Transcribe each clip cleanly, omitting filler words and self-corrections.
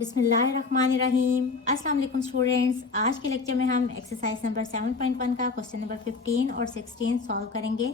बिस्मिल्लाहिर्रहमानिर्रहीम। अस्सलाम वालेकुम स्टूडेंट्स। आज के लेक्चर में हम एक्सरसाइज नंबर 7.1 का क्वेश्चन नंबर 15 और 16 सॉल्व करेंगे।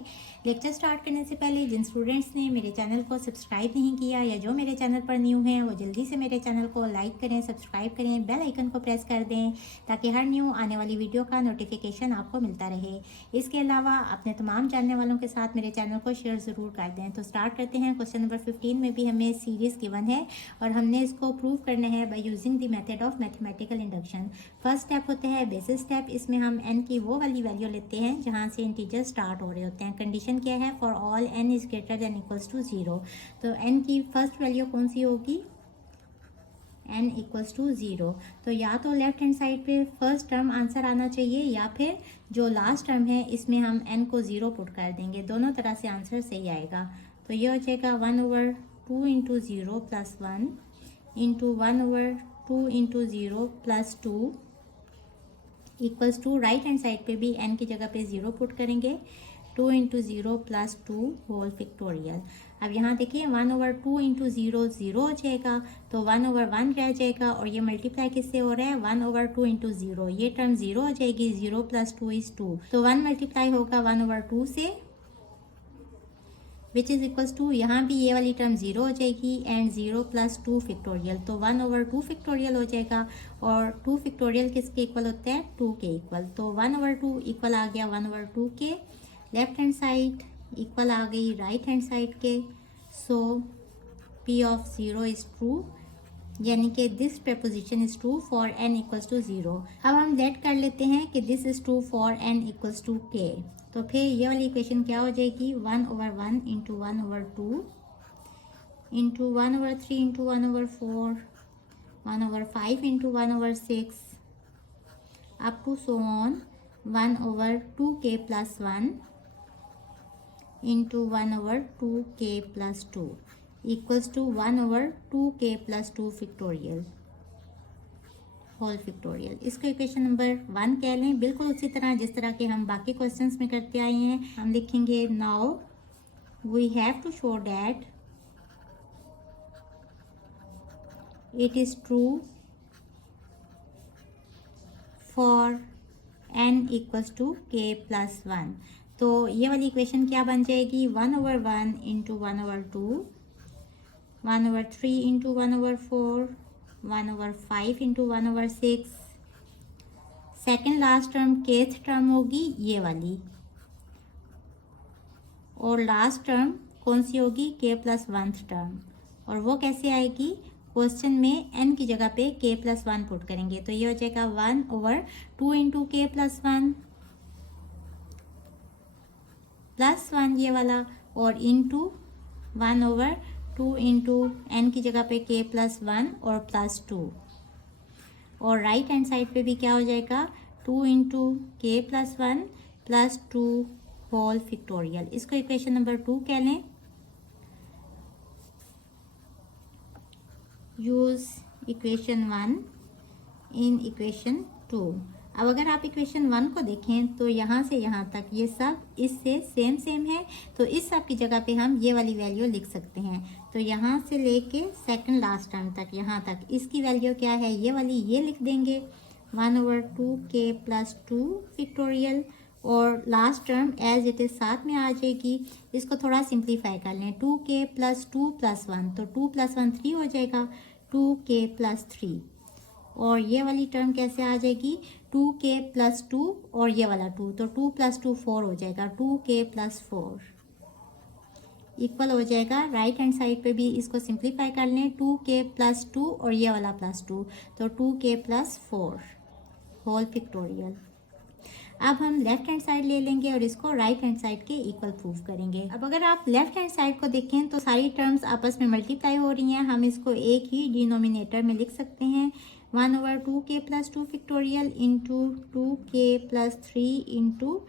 लेक्चर स्टार्ट करने से पहले जिन स्टूडेंट्स ने मेरे चैनल को सब्सक्राइब नहीं किया या जो मेरे चैनल पर न्यू हैं वो जल्दी से मेरे चैनल को लाइक करें, सब्सक्राइब करें, बेल आइकन को प्रेस कर दें ताकि हर न्यू आने वाली वीडियो का नोटिफिकेशन आपको मिलता रहे। इसके अलावा अपने तमाम जानने वालों के साथ मेरे चैनल को शेयर ज़रूर कर दें। तो स्टार्ट करते हैं। क्वेश्चन नंबर 15 में भी हमें सीरीज़ गिवन है और हमने इसको प्रूव करना है by using the method of mathematical induction. First step होता है बेसिस स्टेप। इसमें हम n की वो वाली वैल्यू लेते हैं जहां से इंटीजर स्टार्ट हो रहे होते हैं। कंडीशन क्या है? For all n is greater than equals to 0। तो n की फर्स्ट वैल्यू कौन सी होगी? n equals to 0। तो या तो लेफ्ट हैंड साइड पे फर्स्ट टर्म आंसर आना चाहिए या फिर जो लास्ट टर्म है इसमें हम n को 0 पुट कर देंगे। दोनों तरह से आंसर सही आएगा। तो ये हो जाएगा 1/2 into 0 plus 1 into 1/2 into 0 plus 2 equals to right hand side पे भी n की जगह पे 0 पुट करेंगे। 2 इंटू 0 प्लस 2 होल फैक्टोरियल। अब यहाँ देखिए 1/2 इंटू 0 0 हो जाएगा तो 1/1 रह जाएगा और ये मल्टीप्लाई किससे हो रहा है? 1/2 इंटू 0। ये टर्म 0 हो जाएगी। 0 प्लस 2 इज 2। तो 1 मल्टीप्लाई होगा 1/2 से विच इज इक्वल्स टू, यहाँ भी ये वाली टर्म 0 हो जाएगी एंड 0 प्लस 2 फैक्टोरियल। तो 1/2 फैक्टोरियल हो जाएगा और 2 फैक्टोरियल किसके इक्वल होता है? 2 के इक्वल। तो 1/2 इक्वल आ गया 1/2 के। लेफ्ट हैंड साइड इक्वल आ गई राइट हैंड साइड के। So P of 0 is true, यानी कि this proposition is true for n equals to 0। अब हम लेट कर लेते हैं कि this is true for n equals to k। तो फिर ये वाली इक्वेशन क्या हो जाएगी? 1/1 into 1/2 into 1/3 into 1/4 1/5 into 1/6 up to so on 1/2k plus 1 into 1/2k plus 2 equals to 1/2k plus 2 factorial whole factorial. इसको इक्वेशन नंबर 1 कह लें। बिल्कुल उसी तरह जिस तरह के हम बाकी क्वेश्चंस में करते आए हैं। हम लिखेंगे now we have to show that it is true for n equals to k plus 1। तो ये वाली इक्वेशन क्या बन जाएगी? 1/1 into 1/2 1/3 into 1/4 1/5 into 1/6। Second last term kth term होगी ये वाली और लास्ट टर्म कौन सी होगी? k plus 1th term. और वो कैसे आएगी? क्वेश्चन में n की जगह पे k प्लस 1 पुट करेंगे। तो ये हो जाएगा 1/2 इंटू k प्लस 1 प्लस 1 ये वाला और इंटू 1/2 इंटू n की जगह पे k प्लस 1 और प्लस 2 और राइट हैंड साइड पे भी क्या हो जाएगा? 2 into k plus 1 plus 2 whole factorial. इसको इक्वेशन नंबर 2 कह लें। Use equation 1 in equation 2। अब अगर आप इक्वेशन 1 को देखें तो यहाँ से यहाँ तक ये सब इससे सेम है। तो इस सब की जगह पे हम ये वाली वैल्यू लिख सकते हैं। तो यहाँ से लेके सेकंड लास्ट टर्म तक यहाँ तक इसकी वैल्यू क्या है? ये वाली ये लिख देंगे 1/2k प्लस 2 फैक्टोरियल और last term as it is साथ में आ जाएगी। इसको थोड़ा सिंप्लीफाई कर लें। 2k प्लस 2 प्लस 1 तो 2 प्लस 1 3 हो जाएगा। 2k प्लस 3 और ये वाली टर्म कैसे आ जाएगी? 2k प्लस 2 और ये वाला 2 तो 2 प्लस 2 4 हो जाएगा। 2k प्लस 4 इक्वल हो जाएगा। राइट हैंड साइड पे भी इसको सिंप्लीफाई कर लें। 2k प्लस 2 और ये वाला प्लस 2 तो 2k प्लस 4 होल फैक्टोरियल। अब हम लेफ्ट हैंड साइड ले लेंगे और इसको राइट हैंड साइड के इक्वल प्रूव करेंगे। अब अगर आप लेफ्ट हैंड साइड को देखें तो सारी टर्म्स आपस में मल्टीप्लाई हो रही हैं। हम इसको एक ही डिनोमिनेटर में लिख सकते हैं। 1/2k plus 2 factorial into 2k plus 3 into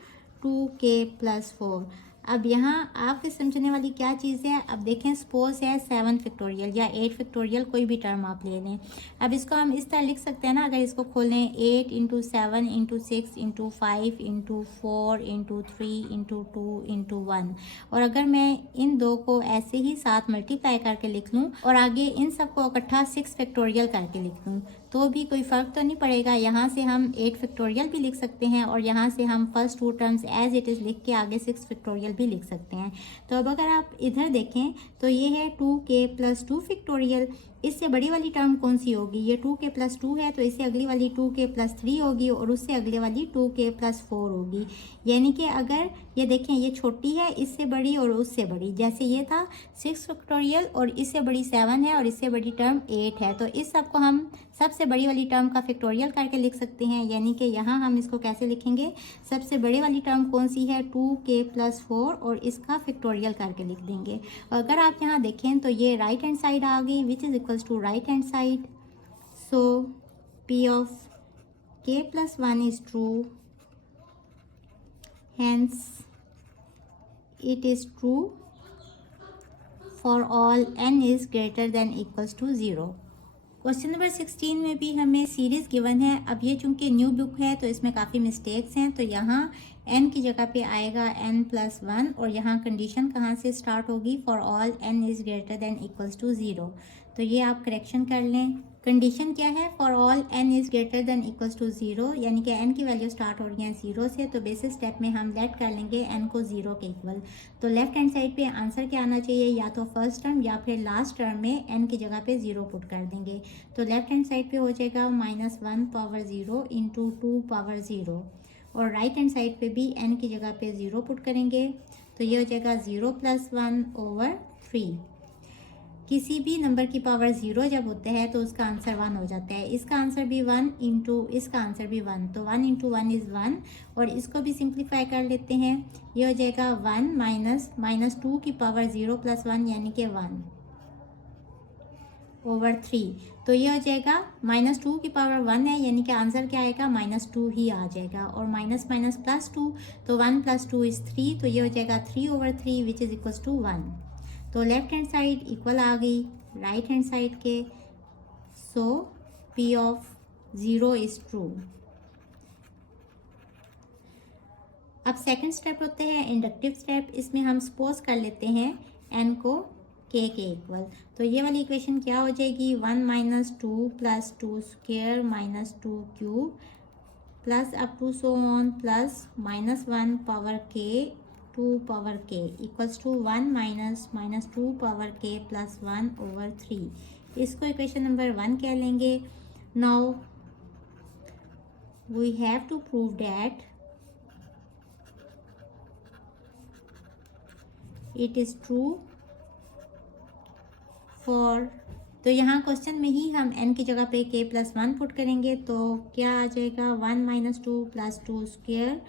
2k plus 4। अब यहाँ आपके समझने वाली क्या चीज़ है, अब देखें सपोज है 7 फैक्टोरियल या 8 फैक्टोरियल, कोई भी टर्म आप ले लें। अब इसको हम इस तरह लिख सकते हैं ना, अगर इसको खोलें 8 into 7 into 6 into 5 into 4 into 3 into 2 into 1, और अगर मैं इन दो को ऐसे ही साथ मल्टीप्लाई करके लिख लूँ और आगे इन सबको इकट्ठा 6 फैक्टोरियल करके लिख लूँ तो भी कोई फ़र्क तो नहीं पड़ेगा। यहाँ से हम 8 फैक्टोरियल भी लिख सकते हैं और यहाँ से हम first 2 terms as it is लिख के आगे 6 फैक्टोरियल भी लिख सकते हैं। तो अब अगर आप इधर देखें तो ये है 2k प्लस 2 फैक्टोरियल। इससे बड़ी वाली टर्म कौन सी होगी, ये 2k प्लस 2 है तो इससे अगली वाली 2k प्लस 3 होगी और उससे अगली वाली 2k प्लस 4 होगी। यानी कि अगर ये देखें ये छोटी है इससे बड़ी और उससे बड़ी, जैसे ये था 6 फैक्टोरियल और इससे बड़ी 7 है और इससे बड़ी टर्म 8 है, तो इस सब को हम सबसे बड़ी वाली टर्म का फैक्टोरियल करके लिख सकते हैं। यानी कि यहाँ हम इसको कैसे लिखेंगे, सबसे बड़ी वाली टर्म कौन सी है 2k प्लस 4 और इसका फैक्टोरियल करके लिख देंगे। और अगर आप यहाँ देखें तो ये राइट हैंड साइड आ गई which is equals to right hand side. So p of k plus 1 is true, hence it is true for all n is greater than equals to 0। Question number 16 में भी हमें series given है। अब ये चूंकि new book है तो इसमें काफ़ी मिस्टेक्स हैं, तो यहाँ n की जगह पे आएगा n प्लस 1 और यहाँ कंडीशन कहाँ से स्टार्ट होगी, for all n is greater than equals to 0। तो ये आप करेक्शन कर लें। कंडीशन क्या है, for all n is greater than equals to 0, यानी कि n की वैल्यू स्टार्ट हो रही है 0 से, तो बेसिस स्टेप में हम लेट कर लेंगे n को 0 के इक्वल। तो लेफ्ट हैंड साइड पे आंसर क्या आना चाहिए, या तो फर्स्ट टर्म या फिर लास्ट टर्म में n की जगह पे 0 पुट कर देंगे। तो लेफ्ट हैंड साइड पे हो जाएगा -1 पावर 0 इंटू 2 पावर 0, और राइट हैंड साइड पे भी n की जगह पे 0 पुट करेंगे तो ये हो जाएगा 0 प्लस 1 ओवर 3। किसी भी नंबर की पावर 0 जब होते हैं तो उसका आंसर 1 हो जाता है। इसका आंसर भी 1 इंटू इसका आंसर भी 1, तो 1 इंटू 1 इज़ 1, और इसको भी सिंप्लीफाई कर लेते हैं। ये हो जाएगा 1 माइनस 2 की पावर 0 प्लस 1 यानी कि 1 ओवर 3। तो ये हो जाएगा -2 की पावर 1 है, यानी कि आंसर क्या आएगा -2 ही आ जाएगा, और माइनस माइनस प्लस 2, तो 1 प्लस 2 इज़ 3, तो ये हो जाएगा 3 over 3 which is equals to 1। तो लेफ्ट हैंड साइड इक्वल आ गई राइट हैंड साइड के। So p of 0 is true. अब सेकंड स्टेप होते हैं इंडक्टिव स्टेप। इसमें हम सपोज कर लेते हैं n को k के इक्वल। तो ये वाली इक्वेशन क्या हो जाएगी, 1 minus 2 plus 2 square minus 2 cube plus up to so on plus -1 power k 2 power k equals to 1 minus 2 power k plus 1 over 3। इसको इक्वेशन नंबर 1 कह लेंगे। Now we have to prove that it is true for, तो यहाँ question में ही हम n की जगह पे k प्लस 1 पुट करेंगे तो क्या आ जाएगा 1 minus 2 plus 2 square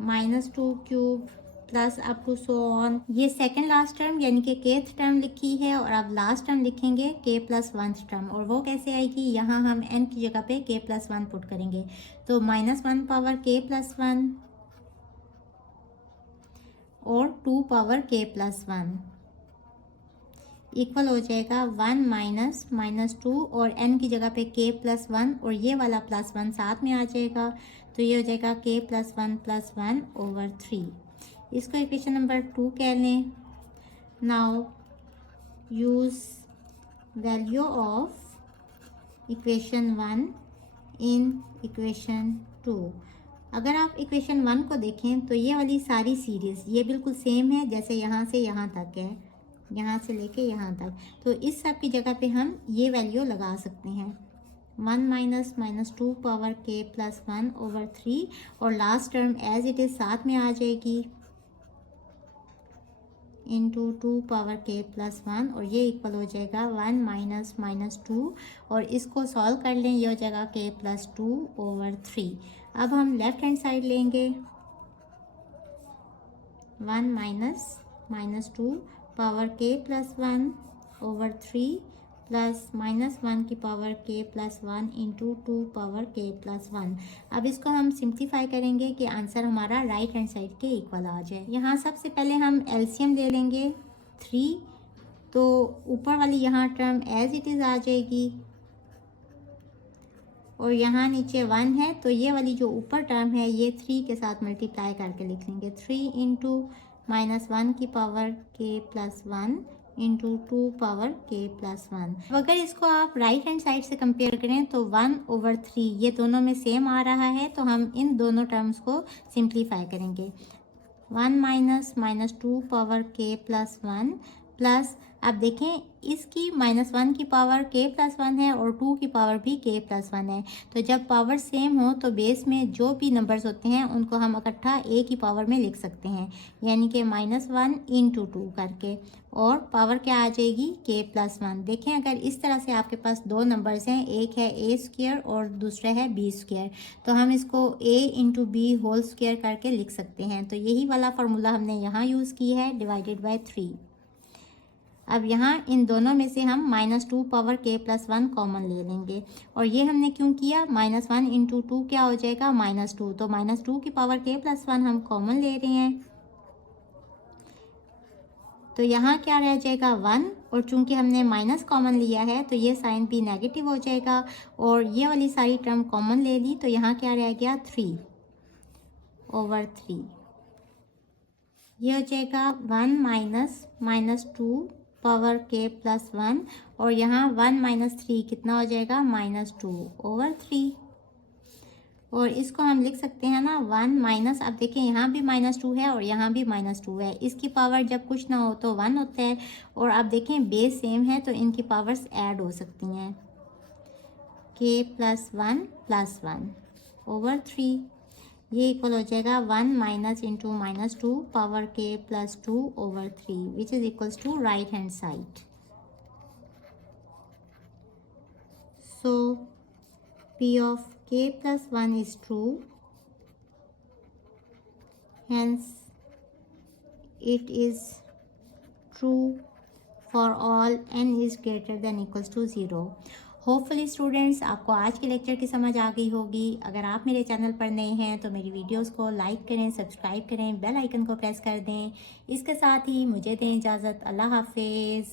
-2 cube plus up to so on. ये सेकंड लास्ट टर्म यानी कि केथ टर्म लिखी है, और अब लास्ट टर्म लिखेंगे k प्लस 1 टर्म, और वो कैसे आएगी, यहाँ हम n की जगह पे k प्लस 1 पुट करेंगे तो -1 पावर k प्लस 1 और 2 पावर k प्लस 1 इक्वल हो जाएगा 1 माइनस 2 और n की जगह पे k प्लस 1 और ये वाला प्लस 1 साथ में आ जाएगा, तो ये हो जाएगा k प्लस 1 ओवर 3। इसको इक्वेशन नंबर 2 कह लें। Now use value of equation 1 in equation 2। अगर आप इक्वेशन 1 को देखें तो ये वाली सारी सीरीज़ ये बिल्कुल सेम है, जैसे यहाँ से यहाँ तक है, यहाँ से लेके यहाँ तक, तो इस सब की जगह पे हम ये वैल्यू लगा सकते हैं 1 minus 2 power k plus 1 over 3, और last term as it is साथ में आ जाएगी इंटू 2 पावर k प्लस 1, और ये इक्वल हो जाएगा 1 माइनस 2, और इसको सॉल्व कर लें ये हो जाएगा k प्लस 2 ओवर 3। अब हम लेफ्ट हैंड साइड लेंगे 1 minus 2 power k plus 1 over 3 plus -1 की power k plus 1 into 2 power k plus 1। अब इसको हम सिंप्लीफाई करेंगे कि आंसर हमारा राइट हैंड साइड के इक्वल आ जाए। यहाँ सबसे पहले हम एलसीएम ले लेंगे 3, तो ऊपर वाली यहाँ टर्म एज इट इज़ आ जाएगी और यहाँ नीचे 1 है, तो ये वाली जो ऊपर टर्म है ये 3 के साथ मल्टीप्लाई करके लिख लेंगे। 3 इंटू -1 की power k plus 1 into 2 power k plus 1। अगर इसको आप राइट हैंड साइड से कंपेयर करें तो 1/3 ये दोनों में सेम आ रहा है, तो हम इन दोनों टर्म्स को सिंप्लीफाई करेंगे। 1 minus 2 power k plus 1 plus, अब देखें इसकी -1 की पावर k प्लस 1 है और 2 की पावर भी k प्लस 1 है, तो जब पावर सेम हो तो बेस में जो भी नंबर्स होते हैं उनको हम इकट्ठा a की पावर में लिख सकते हैं, यानी कि -1 इंटू 2 करके, और पावर क्या आ जाएगी k प्लस 1। देखें अगर इस तरह से आपके पास दो नंबर्स हैं, एक है a स्क्वायर और दूसरा है b स्क्वायर, तो हम इसको a into b whole square करके लिख सकते हैं। तो यही वाला फार्मूला हमने यहाँ यूज़ की है, डिवाइडेड बाय 3। अब यहाँ इन दोनों में से हम -2 पावर k प्लस 1 कॉमन ले लेंगे, और ये हमने क्यों किया, -1 इंटू 2 क्या हो जाएगा -2, तो -2 की पावर k प्लस 1 हम कॉमन ले रहे हैं, तो यहाँ क्या रह जाएगा 1, और चूंकि हमने माइनस कॉमन लिया है तो ये साइन भी नेगेटिव हो जाएगा, और ये वाली सारी टर्म कॉमन ले ली, तो यहाँ क्या रह गया 3/3। ये हो जाएगा 1 माइनस 2 पावर k प्लस 1, और यहाँ 1 माइनस 3 कितना हो जाएगा -2/3, और इसको हम लिख सकते हैं ना 1 माइनस, अब देखें यहाँ भी -2 है और यहाँ भी -2 है, इसकी पावर जब कुछ ना हो तो 1 होता है, और अब देखें बेस सेम है तो इनकी पावर्स ऐड हो सकती हैं, k प्लस 1 प्लस 1/3, ये इक्वल हो जाएगा 1 minus into -2 power k plus 2/3, which is equals to right hand side. So p of k plus 1 is true, hence it is true for all n is greater than equals to 0। Hopefully students आपको आज के lecture की समझ आ गई होगी। अगर आप मेरे चैनल पर नए हैं तो मेरी वीडियोस को लाइक करें, सब्सक्राइब करें, बेल आइकन को प्रेस कर दें। इसके साथ ही मुझे दें इजाज़त। अल्लाह हाफिज़।